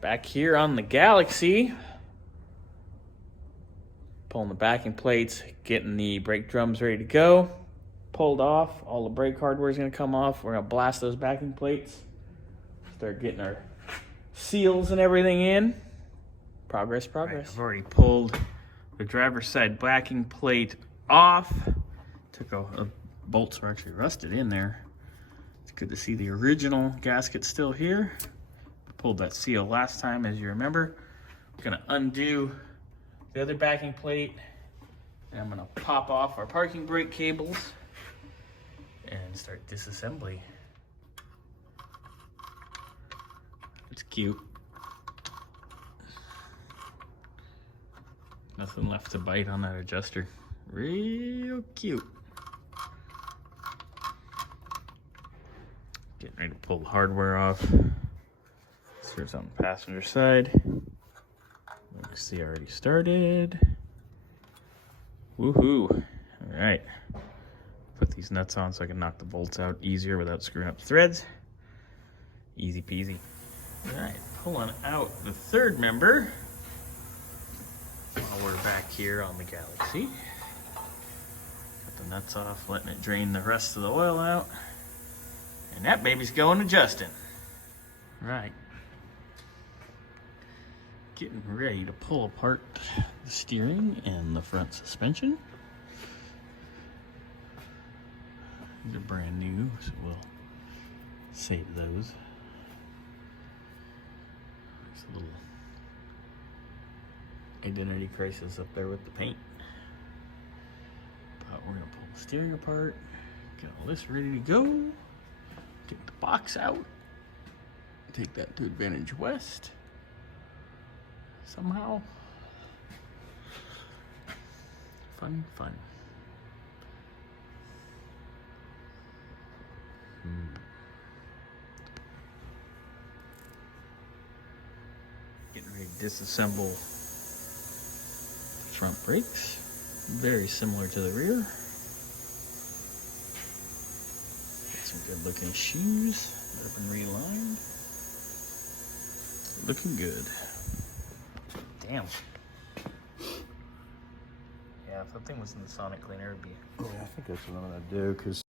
Back here on the Galaxie, pulling the backing plates, getting the brake drums ready to go. Pulled off, all the brake hardware is going to come off. We're going to blast those backing plates, start getting our seals and everything in. Progress. Right, I've already pulled the driver's side backing plate off. Took a bolts are actually rusted in there. It's good to see the original gasket still here. Pulled that seal last time, as you remember. I'm gonna undo the other backing plate, and I'm gonna pop off our parking brake cables and start disassembly. It's cute. Nothing left to bite on that adjuster. Real cute. Getting ready to pull the hardware off. Screws on the passenger side. You can see I already started. Woohoo. All right. Put these nuts on so I can knock the bolts out easier without screwing up the threads. Easy peasy. All right, pulling out the third member while we're back here on the Galaxie. Got the nuts off, letting it drain the rest of the oil out. And that baby's going to Justin. All right. Getting ready to pull apart the steering and the front suspension. They're brand new, so we'll save those. There's a little identity crisis up there with the paint. But we're gonna pull the steering apart, get all this ready to go, take the box out, take that to Advantage West. Somehow. Fun. Getting ready to disassemble the front brakes. Very similar to the rear. Got some good looking shoes that have been realigned. Looking good. Damn. Yeah, if that thing was in the sonic cleaner, it'd be... Yeah, I think that's what I'm gonna do, because